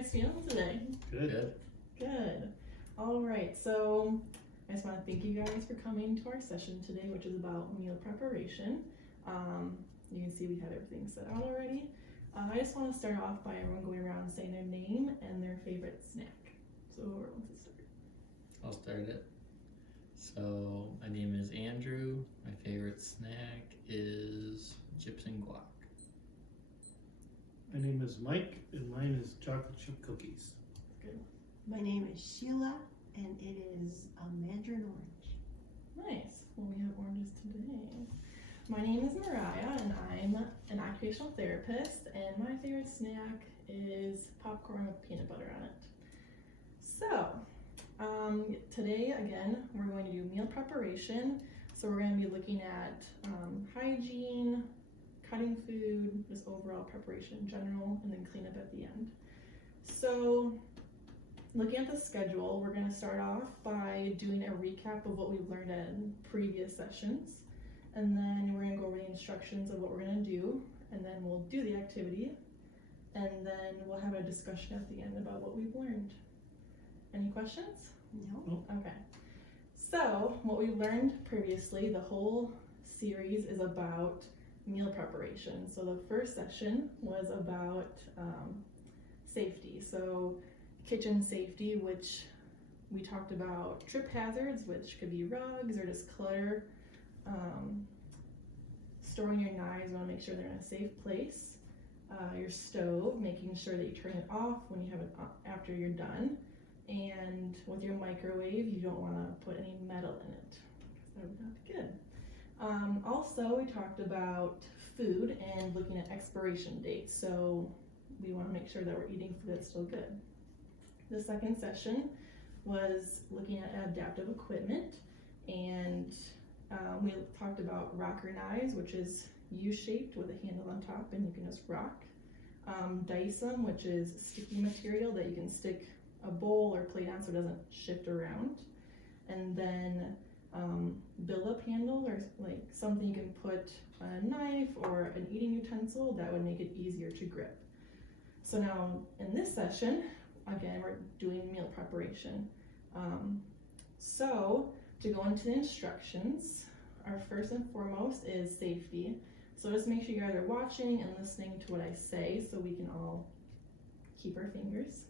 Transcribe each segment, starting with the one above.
guys feeling today? Good. Good. All right, so I just want to thank you guys for coming to our session today, which is about meal preparation. You can see we have everything set out already. I just want to start off by everyone going around and saying their name and their favorite snack. So whoever wants to start. I'll start it. So my name is Andrew. My favorite snack is chips and guac. My name is Mike, and mine is chocolate chip cookies. Good. My name is Sheila, and it is a mandarin orange. Nice. Well, we have oranges today. My name is Mariah, and I'm an occupational therapist, and my favorite snack is popcorn with peanut butter on it. So, today, again, we're going to do meal preparation. So we're going to be looking at hygiene, cutting food, just overall preparation in general, and then cleanup at the end. So, looking at the schedule, we're going to start off by doing a recap of what we've learned in previous sessions. And then we're going to go over the instructions of what we're going to do, and then we'll do the activity, and then we'll have a discussion at the end about what we've learned. Any questions? No. Okay. So, what we learned previously, the whole series is about meal preparation. So the first session was about safety. So kitchen safety, which we talked about trip hazards, which could be rugs or just clutter. Storing your knives, you want to make sure they're in a safe place. Your stove, making sure that you turn it off when you have it after you're done. And with your microwave, you don't want to put any metal in it, because that would not be good. Also, we talked about food and looking at expiration dates. So we want to make sure that we're eating food that's still good. The second session was looking at adaptive equipment, and we talked about rocker knives, which is U-shaped with a handle on top and you can just rock. Dice 'em, which is sticky material that you can stick a bowl or plate on so it doesn't shift around. And then build-up handle, or like something you can put on a knife or an eating utensil that would make it easier to grip. So now in this session, again, we're doing meal preparation. So to go into the instructions, our first and foremost is safety. So just make sure you guys are watching and listening to what I say so we can all keep our fingers.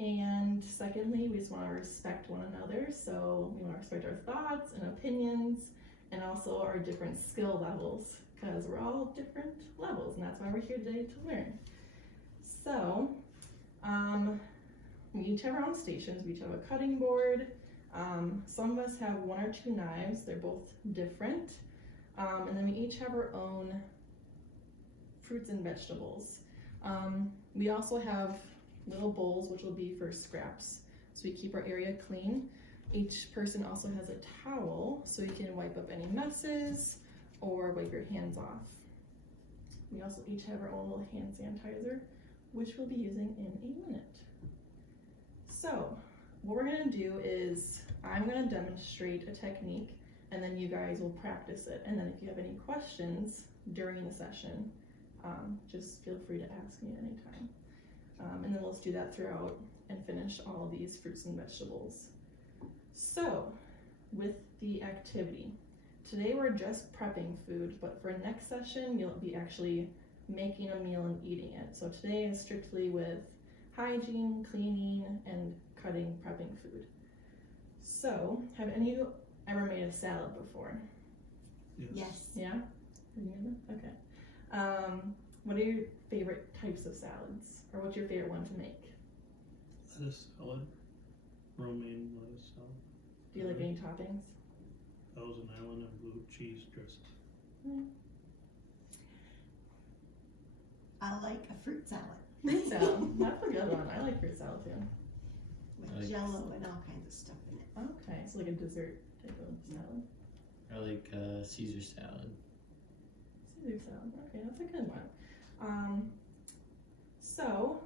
And secondly, we just want to respect one another. So we want to respect our thoughts and opinions, and also our different skill levels, because we're all different levels, and that's why we're here today to learn. So we each have our own stations. We each have a cutting board. Some of us have one or two knives. They're both different. And then we each have our own fruits and vegetables. We also have little bowls, which will be for scraps, so we keep our area clean. Each person also has a towel, so you can wipe up any messes or wipe your hands off. We also each have our own little hand sanitizer, which we'll be using in a minute. So what we're going to do is I'm going to demonstrate a technique, and then you guys will practice it. And then if you have any questions during the session, just feel free to ask me at any time. And then let's do that throughout and finish all of these fruits and vegetables. So with the activity, today we're just prepping food, but for next session, you'll be actually making a meal and eating it. So today is strictly with hygiene, cleaning, and cutting, prepping food. So have any of you ever made a salad before? Yes. Yeah? Okay. What are your favorite types of salads? Or what's your favorite one to make? Lettuce salad, romaine lettuce salad. Do you like any toppings? Thousand Island and blue cheese dressing. I like a fruit salad Fruit salad. That's a good one. I like fruit salad too. with jello and all kinds of stuff in it. Okay, so like a dessert type of salad. I like Caesar salad. Caesar salad. Okay, that's a good one. So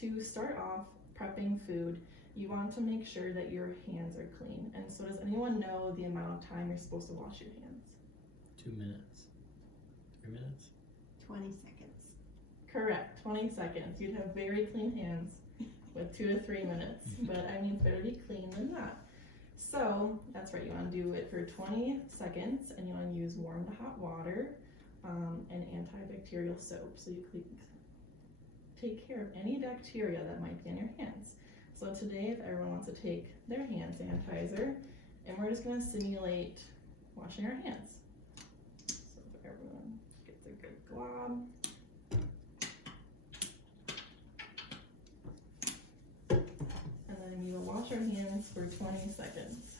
to start off prepping food, you want to make sure that your hands are clean. And so does anyone know the amount of time you're supposed to wash your hands? 2 minutes. 3 minutes. 20 seconds. Correct, 20 seconds. You'd have very clean hands with 2 to 3 minutes, but I mean, it's better to be clean than not. So that's right, you want to do it for 20 seconds, and you want to use warm to hot water and antibacterial soap, so you can take care of any bacteria that might be on your hands. So today, if everyone wants to take their hand sanitizer, and we're just going to simulate washing our hands. So if everyone gets a good glob. And then we will wash our hands for 20 seconds.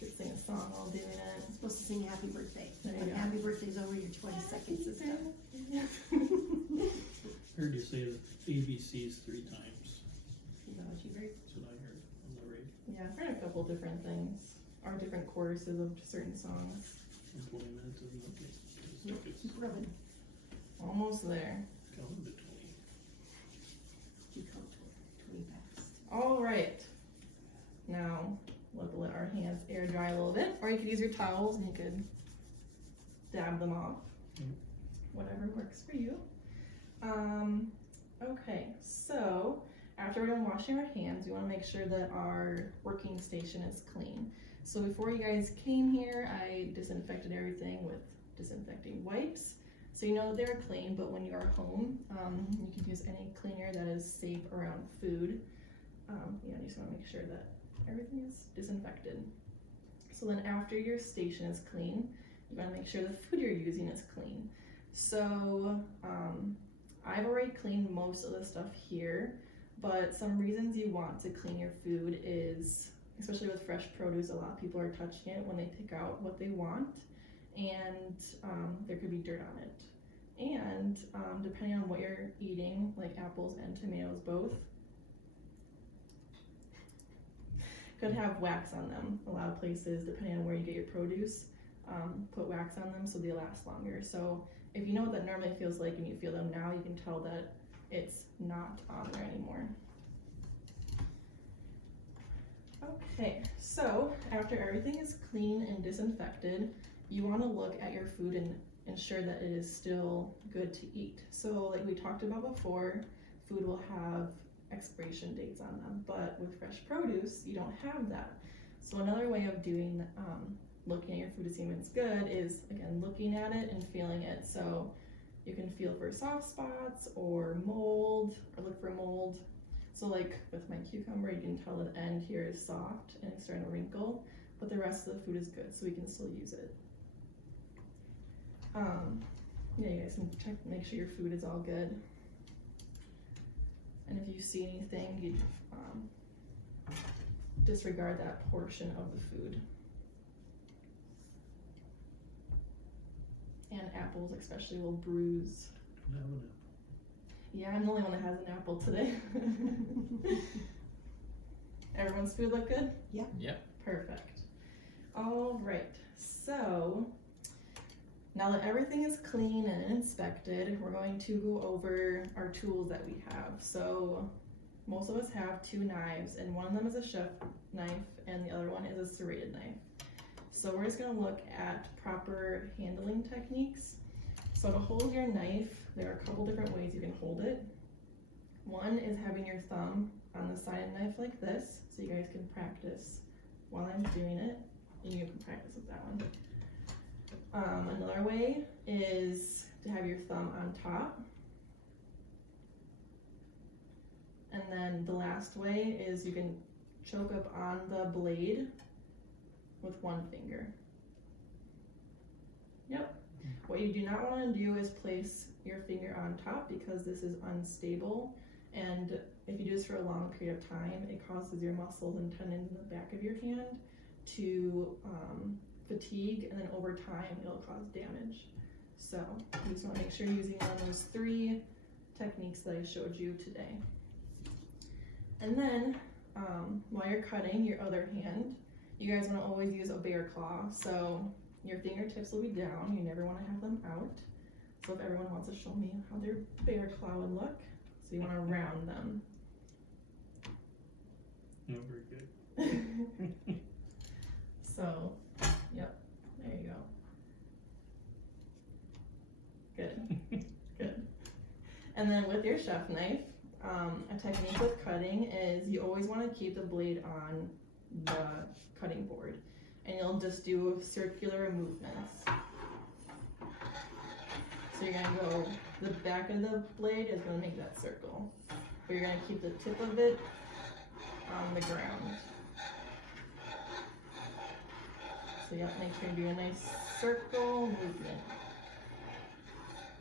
You could sing a song while doing it. I'm supposed to sing happy birthday. There you When go. happy birthday's over, your 20 seconds is done. Heard you say the ABCs 3 times. Is that what you heard? That's what I heard on the radio. Yeah, I've heard a couple different things, or different choruses of certain songs. And 20 minutes isn't okay. It's Keep rubbing. Almost there. counting to 20. You count 20 fast. All right. Now, we'll let our hands air dry a little bit, or you could use your towels and you could dab them off. Whatever works for you. Okay, so after we're done washing our hands, we want to make sure that our working station is clean. So before you guys came here, I disinfected everything with disinfecting wipes. So you know they're clean, but when you are home, you can use any cleaner that is safe around food. You just want to make sure that everything is disinfected. So then after your station is clean, you want to make sure the food you're using is clean. So I've already cleaned most of the stuff here, but some reasons you want to clean your food is, especially with fresh produce, a lot of people are touching it when they pick out what they want, and there could be dirt on it. And depending on what you're eating, like apples and tomatoes both, could have wax on them. A lot of places, depending on where you get your produce, put wax on them so they last longer. So if you know what that normally feels like and you feel them now, you can tell that it's not on there anymore. Okay, so after everything is clean and disinfected, you want to look at your food and ensure that it is still good to eat. So like we talked about before, food will have expiration dates on them, but with fresh produce, you don't have that. So another way of doing looking at your food to see when it's good is, again, looking at it and feeling it. So you can feel for soft spots or mold, or look for mold. So like with my cucumber, you can tell the end here is soft and it's starting to wrinkle, but the rest of the food is good, so we can still use it. Yeah, you guys can check, make sure your food is all good. And if you see anything, you disregard that portion of the food. And apples especially will bruise. Don't have an apple. Yeah, I'm the only one that has an apple today. Everyone's food look good? Yep. Yep. Perfect. All right, so now that everything is clean and inspected, we're going to go over our tools that we have. So most of us have 2 knives, and one of them is a chef knife and the other one is a serrated knife. So we're just gonna look at proper handling techniques. So to hold your knife, there are a couple different ways you can hold it. One is having your thumb on the side of the knife like this, so you guys can practice while I'm doing it, and you can practice with that one. Another way is to have your thumb on top. And then the last way is you can choke up on the blade with one finger. Yep. What you do not want to do is place your finger on top, because this is unstable, and if you do this for a long period of time, it causes your muscles and tendons in the back of your hand to fatigue, and then over time it'll cause damage. So you just want to make sure you're using one of those 3 techniques that I showed you today. And then while you're cutting your other hand, you guys want to always use a bear claw. So your fingertips will be down, you never want to have them out. So if everyone wants to show me how their bear claw would look, so you want to round them. No, very good. So, yep, there you go. Good. And then with your chef knife, a technique with cutting is you always want to keep the blade on the cutting board, and you'll just do circular movements. So you're gonna go, the back of the blade is gonna make that circle, but you're gonna keep the tip of it on the ground. So yeah, make sure you do a nice circle movement.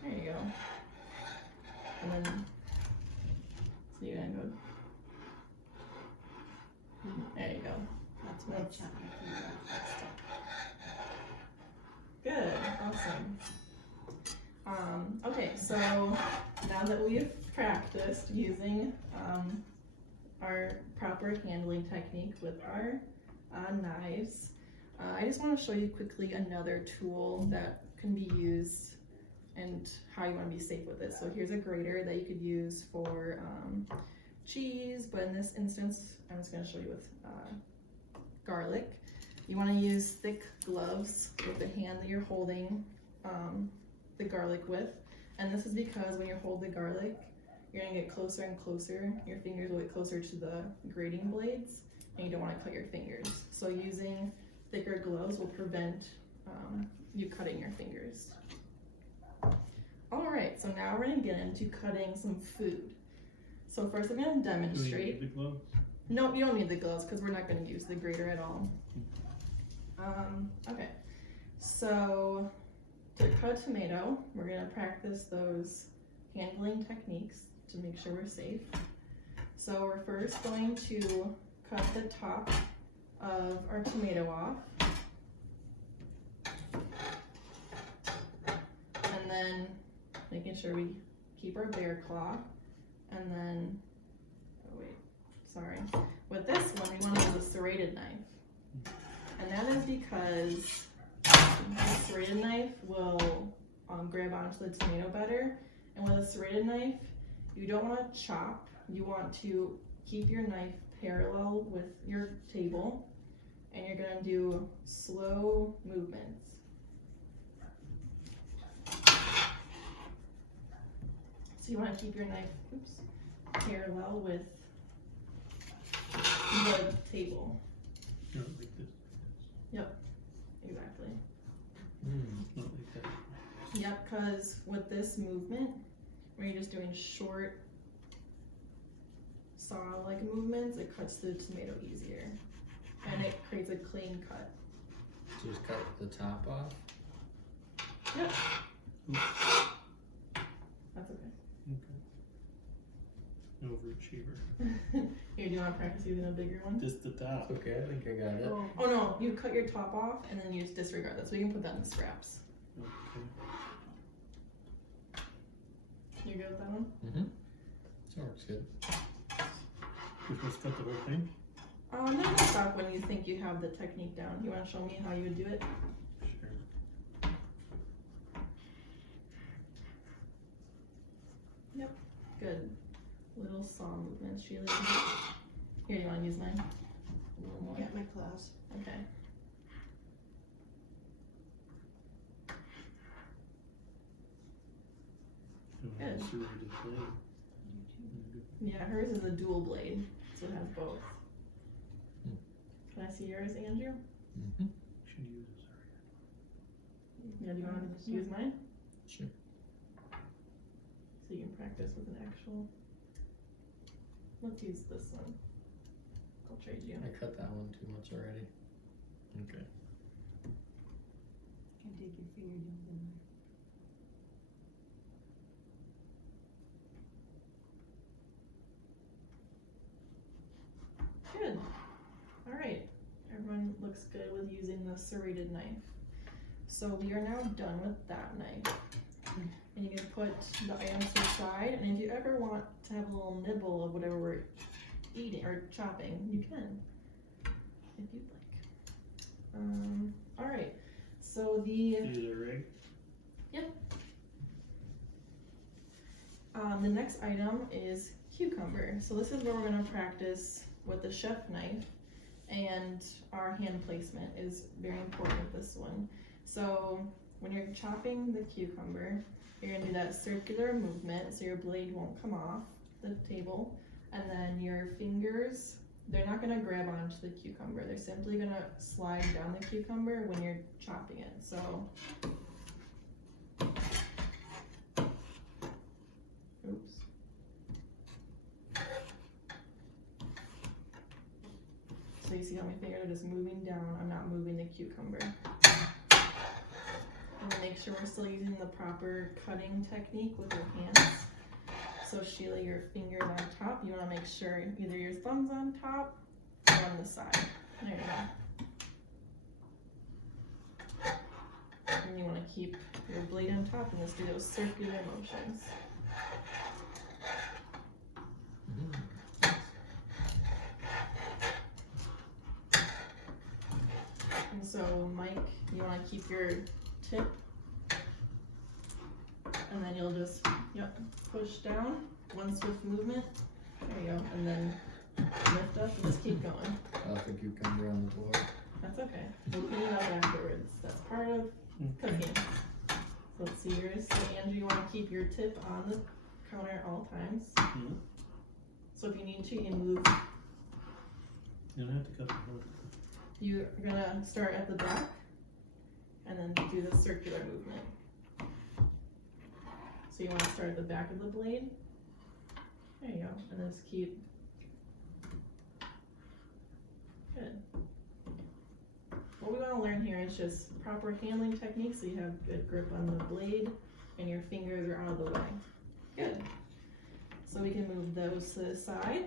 There you go. And then, so you're gonna go, there you go. That's what I chop my finger off. Good, awesome. Okay, so now that we've practiced using our proper handling technique with our knives, I just want to show you quickly another tool that can be used and how you want to be safe with it. So here's a grater that you could use for cheese, but in this instance, I'm just going to show you with garlic. You want to use thick gloves with the hand that you're holding the garlic with, and this is because when you hold the garlic, you're going to get closer and closer. Your fingers will get closer to the grating blades, and you don't want to cut your fingers. So using thicker gloves will prevent you cutting your fingers. Alright, so now we're going to get into cutting some food. So first I'm going to Do we demonstrate. need the gloves? No, you don't need the gloves because we're not going to use the grater at all. Okay, so to cut a tomato, we're going to practice those handling techniques to make sure we're safe. So we're first going to cut the top of our tomato off. And then making sure we keep our bear claw. And then, oh wait, sorry. With this one, we want to use a serrated knife. And that is because the serrated knife will grab onto the tomato better. And with a serrated knife, you don't want to chop. You want to keep your knife parallel with your table. And you're going to do slow movements. So you want to keep your knife, parallel with the table. Not like this. Exactly. Not like that. Yep, because with this movement, where you're just doing short saw-like movements, it cuts the tomato easier. And it creates a clean cut. Just cut the top off. Yep. Oops. That's okay. Okay. Overachiever. Here, do you want to practice using a bigger one? Just the top. Okay, I think I got it. Oh no, you cut your top off and then you just disregard that, so you can put that in the scraps. Okay. You good with that one? Mm-hmm. That works good. We're supposed to cut the whole thing? No, just stop when you think you have the technique down. You want to show me how you would do it? Sure. Good. Little saw movements, Sheila. Here, you want to use mine? A little more. Get my claws. Okay. Do I have a serrated blade? Yeah, hers is a dual blade, so it has both. Can I see yours, Andrew? Mm-hmm. Should use a serrated. Yeah, do you want to use mine? Sure. So you can practice with an actual. Let's use this one. I'll trade you. I cut that one too much already. Okay. Can take your fingernails in there. Good. All right. Everyone looks good with using the serrated knife. So we are now done with that knife. And you can put the items to the side, and if you ever want to have a little nibble of whatever we're eating or chopping, you can, if you'd like. All right, so the next item is cucumber. So this is where we're gonna practice with the chef knife, and our hand placement is very important with this one. So when you're chopping the cucumber, you're gonna do that circular movement so your blade won't come off the table, and then your fingers, they're not gonna grab onto the cucumber, they're simply gonna slide down the cucumber when you're chopping it. So oops. So you see how my fingers are just moving down, I'm not moving the cucumber. And then make sure we're still using the proper cutting technique with your hands. So Sheila, your fingers on top, you wanna make sure either your thumb's on top or on the side. There you go. And you wanna keep your blade on top and just do those circular motions. And so Mike, you wanna keep your tip, and then you'll just, push down, one swift movement, there you go, and then lift up and just keep going. Off the cucumber on the floor. That's okay, we'll clean it up afterwards, that's part of cooking. So let's see yours, so Andrew, you wanna keep your tip on the counter at all times. Mhm. So if you need to, you can move, You don't have to cut the whole. you're gonna start at the back, and then do the circular movement. So you want to start at the back of the blade. There you go, and then just keep. Good. What we want to learn here is just proper handling technique so you have good grip on the blade and your fingers are out of the way. Good. So we can move those to the side.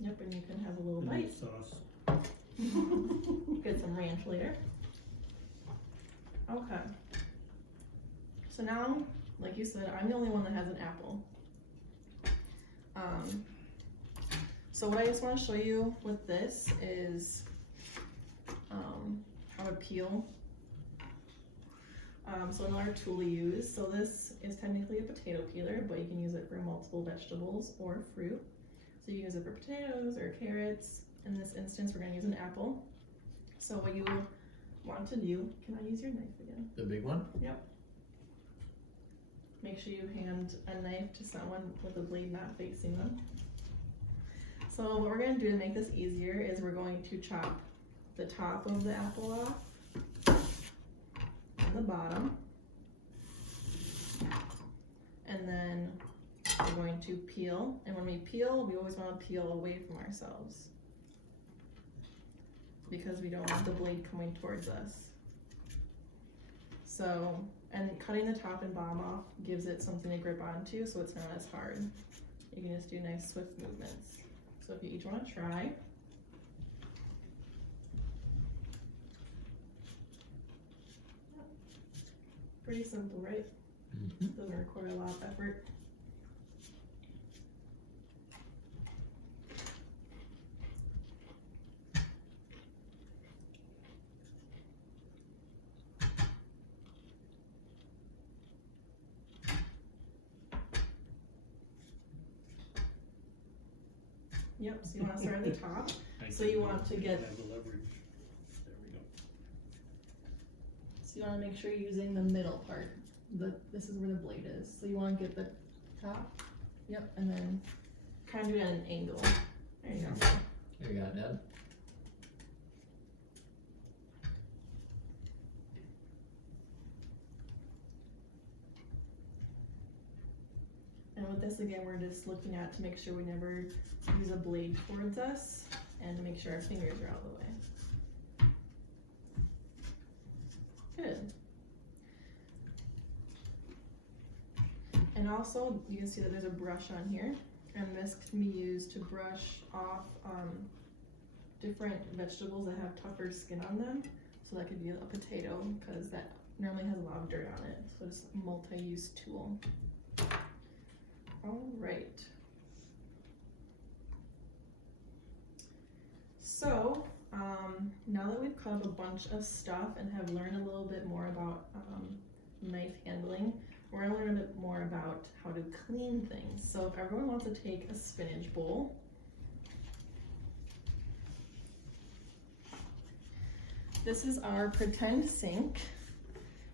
Yep, and you can have a little And bite. sauce. Get some ranch later. Okay. So now, like you said, I'm the only one that has an apple. So what I just want to show you with this is how to peel. So another tool to use. So this is technically a potato peeler, but you can use it for multiple vegetables or fruit. So you can use it for potatoes or carrots. In this instance, we're going to use an apple. So what you want to do, can I use your knife again? The big one? Yep. Make sure you hand a knife to someone with the blade not facing them. So what we're going to do to make this easier is we're going to chop the top of the apple off and the bottom. And then we're going to peel. And when we peel, we always want to peel away from ourselves, because we don't want the blade coming towards us. So, and cutting the top and bottom off gives it something to grip onto, so it's not as hard. You can just do nice swift movements. So if you each want to try. Pretty simple, right? Doesn't require a lot of effort. Yep, so you want to start at the top. So you want to get- Have the leverage. There we go. So you want to make sure you're using the middle part. This is where the blade is. So you want to get the top, yep, and then kind of do it at an angle. There you go. There you got it, Dad. And with this again, we're just looking at to make sure we never use a blade towards us and to make sure our fingers are out of the way. Good. And also, you can see that there's a brush on here, and this can be used to brush off different vegetables that have tougher skin on them. So that could be a potato, because that normally has a lot of dirt on it. So it's a multi-use tool. All right. So, now that we've cut up a bunch of stuff and have learned a little bit more about knife handling, we're gonna learn a bit more about how to clean things. So if everyone wants to take a spinach bowl, this is our pretend sink.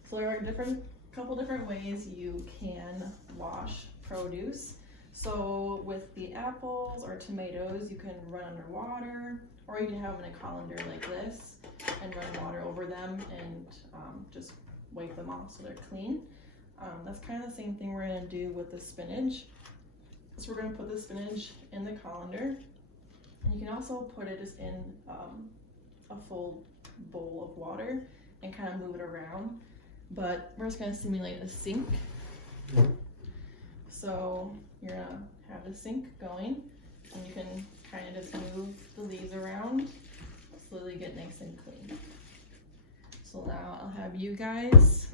So there are couple different ways you can wash produce. So with the apples or tomatoes, you can run underwater, or you can have them in a colander like this and run water over them and just wipe them off so they're clean. That's kind of the same thing we're gonna do with the spinach. So we're gonna put the spinach in the colander, and you can also put it just in a full bowl of water and kind of move it around. But we're just gonna simulate a sink. So you're gonna have the sink going, and you can kind of just move the leaves around, slowly get nice and clean. So now I'll have you guys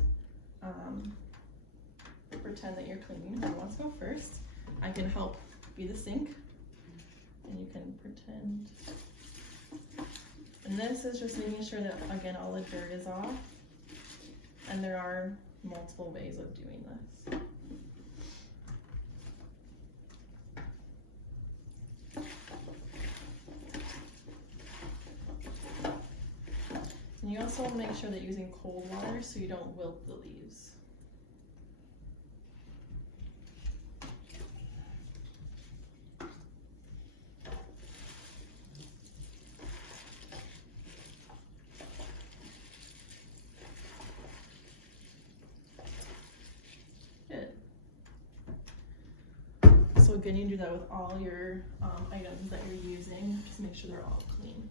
pretend that you're cleaning. Who wants to go first? I can help be the sink, and you can pretend. And this is just making sure that, again, all the dirt is off. And there are multiple ways of doing this. And you also want to make sure that you're using cold water so you don't wilt the leaves. So again, you do that with all your items that you're using. Just make sure they're all clean.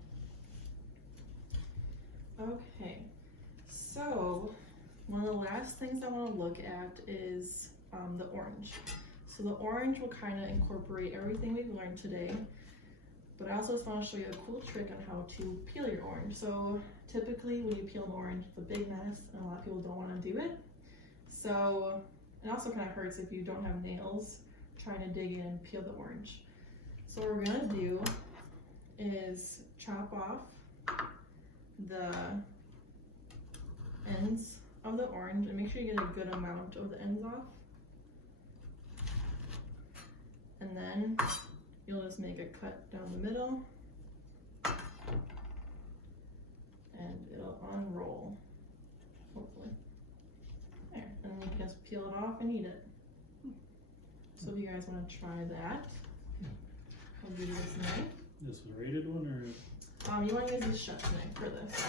Okay, so one of the last things I want to look at is the orange. So the orange will kind of incorporate everything we've learned today, but I also just want to show you a cool trick on how to peel your orange. So typically when you peel an orange, it's a big mess, and a lot of people don't want to do it. So it also kind of hurts if you don't have nails trying to dig in and peel the orange. So what we're gonna do is chop off the ends of the orange and make sure you get a good amount of the ends off. And then you'll just make a cut down the middle and it'll unroll, hopefully. There, and then you can just peel it off and eat it. So if you guys want to try that, I'll give you this knife. This is a rated one, or? You want to use the chef's knife for this.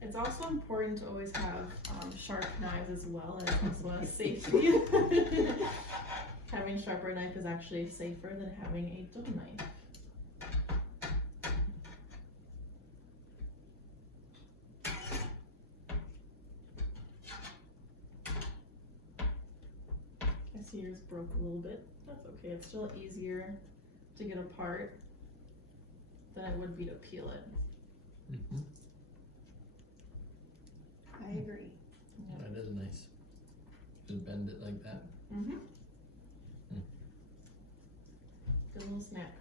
It's also important to always have sharp knives as well as safety. Having a sharper knife is actually safer than having a dull knife. I see yours broke a little bit. That's okay. It's still easier to get apart than it would be to peel it. Mm-hmm. I agree. That is nice. Just bend it like that. Mm-hmm. Mm. Good little snack.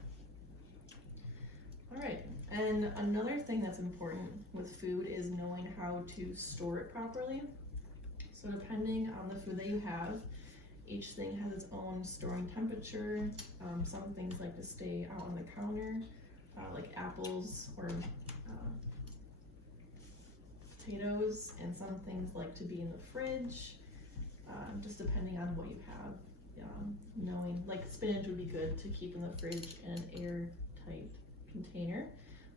All right, and another thing that's important with food is knowing how to store it properly. So depending on the food that you have, each thing has its own storing temperature. Some things like to stay out on the counter, like apples or potatoes, and some things like to be in the fridge, just depending on what you have. Knowing, like spinach would be good to keep in the fridge in an airtight container.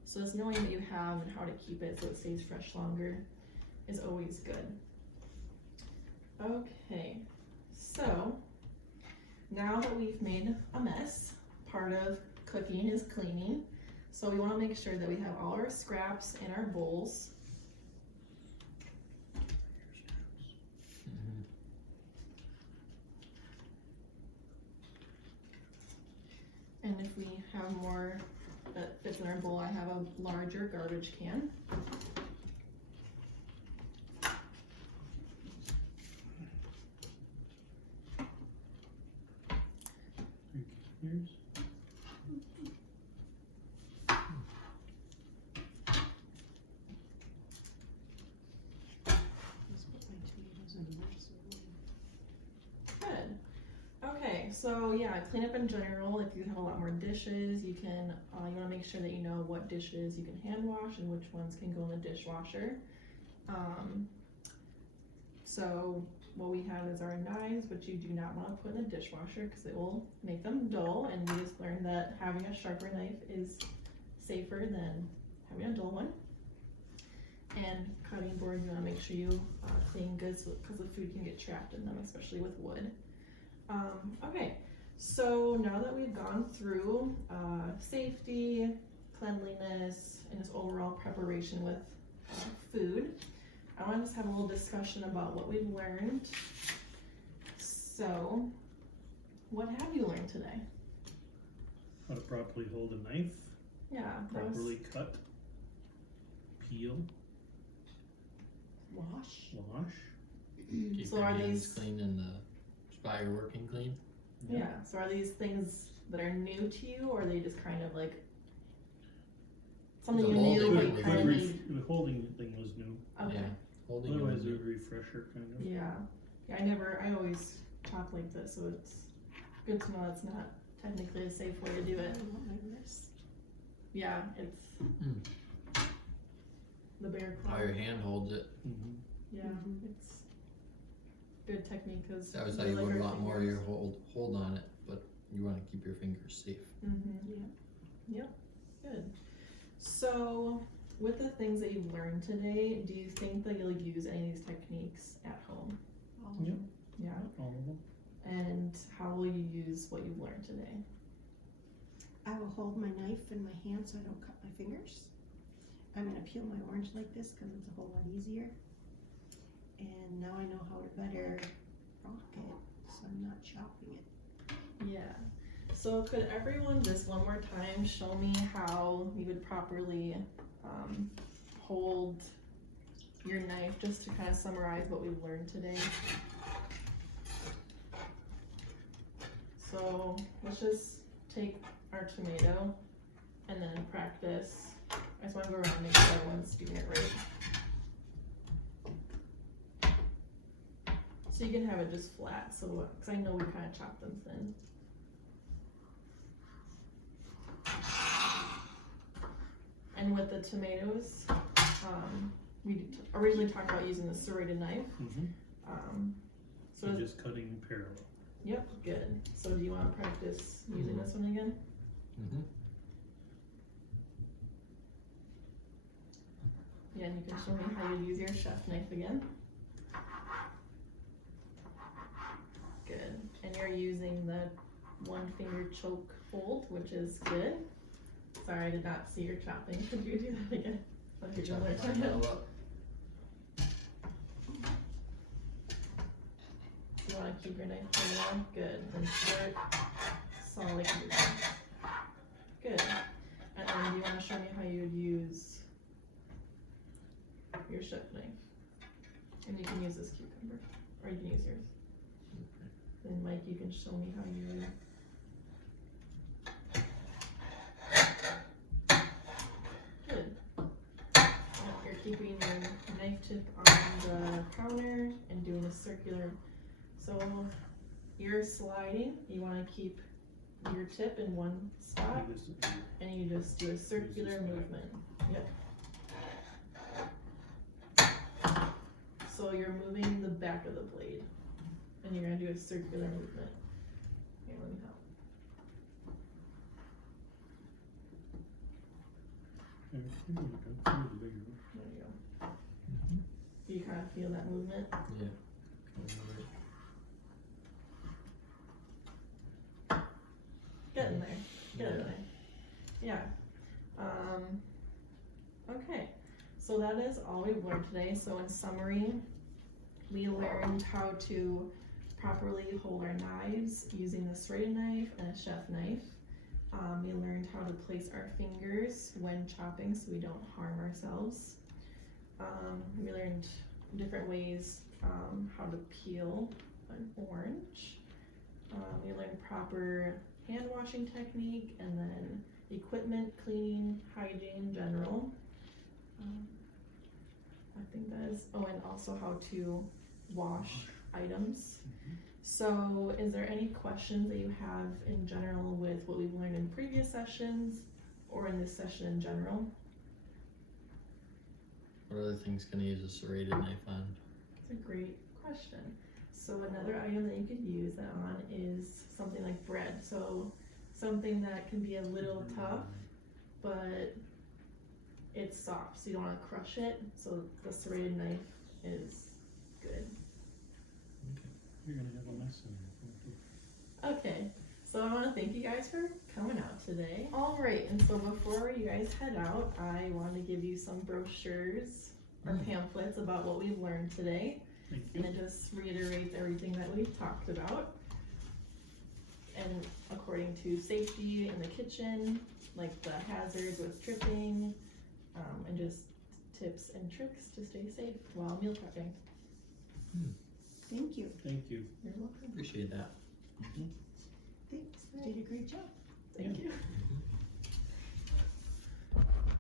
So just knowing what you have and how to keep it so it stays fresh longer is always good. Okay, so now that we've made a mess, part of cooking is cleaning. So we want to make sure that we have all our scraps in our bowls. And if we have more that fits in our bowl, I have a larger garbage can. so yeah, cleanup in general. If you have a lot more dishes, you can you want to make sure that you know what dishes you can hand wash and which ones can go in the dishwasher. So what we have is our knives, which you do not want to put in the dishwasher because it will make them dull. And we just learned that having a sharper knife is safer than having a dull one. And cutting boards, you want to make sure you clean good because the food can get trapped in them, especially with wood. Okay, so now that we've gone through safety, cleanliness, and just overall preparation with food, I want to just have a little discussion about what we've learned. So, what have you learned today? How to properly hold a knife, Yeah, properly cut, peel, Wash. wash. Keep So your are hands these- clean and the spot you're working clean. Yeah, so are these things that are new to you, or are they just kind of like something The you knew molding but you was kind of new. need? The holding thing was new. Okay. Yeah. Holding Otherwise, it a refresher kind of. Yeah. Yeah, I always chop like this, so it's good to know it's not technically a safe way to do it. Like this. Yeah, it's the bear claw. how your hand holds it. Mm-hmm. Yeah, Mhm. it's good technique because That was how you would a lot more your hold on it, but you want to keep your fingers safe. Mm-hmm. Yep. Good. So, with the things that you've learned today, do you think that you'll use any of these techniques at home? All Yeah. Yeah. All of them. And how will you use what you've learned today? I will hold my knife in my hand so I don't cut my fingers. I'm gonna peel my orange like this because it's a whole lot easier. And now I know how to better rock it, so I'm not chopping it. Yeah. So could everyone just one more time show me how you would properly hold your knife, just to kind of summarize what we've learned today? So let's just take our tomato and then practice. I just want to go around and make sure everyone's doing it right. So you can have it just flat, so because I know we kind of chop them thin. And with the tomatoes, we originally talked about using the serrated knife. Mm-hmm. So So does- just cutting parallel. Yep, good. So do you want to practice using this one again? Mm-hmm. Yeah, and you can show me how you use your chef knife again. Good. And you're using the one finger choke hold, which is good. Sorry, I did not see your chopping. Could you do that again? Let me do another time. You want to keep your knife pointed on? Good. And short, solid movement. Good. And then do you want to show me how you would use your chef knife? And you can use this cucumber, or you can use yours. Then Mike, you can show me how you. Good. Yep, you're keeping your knife tip on the counter and doing a circular. So you're sliding. You want to keep your tip in one spot, Like this. and you just do a circular Use this movement. Yep. So you're moving the back of the blade, and you're gonna do a circular movement. Here, let me help. Here's the bigger one. There you go. Do you kind of feel that movement? Yeah. Getting there. Getting there. Yeah. Okay. So that is all we've learned today. So in summary, we learned how to properly hold our knives using the serrated knife and a chef knife. We learned how to place our fingers when chopping so we don't harm ourselves. We learned different ways how to peel an orange. We learned proper hand washing technique, and then equipment cleaning, hygiene in general. I think that is, and also how to wash items. So is there any questions that you have in general with what we've learned in previous sessions or in this session in general? What other things can I use a serrated knife on? It's a great question. So another item that you could use that on is something like bread. So something that can be a little tough, but it's soft, so you don't want to crush it. So the serrated knife is good. You're gonna have a mess in there. Okay, so I want to thank you guys for coming out today. All right, and so before you guys head out, I want to give you some brochures or pamphlets about what we've learned today. Thank And you. it just reiterates everything that we've talked about. And according to safety in the kitchen, like the hazards with tripping, and just tips and tricks to stay safe while meal prepping. Thank you. Thank you. You're welcome. Appreciate that. Thanks. You did a great job. Thank you. Mhm.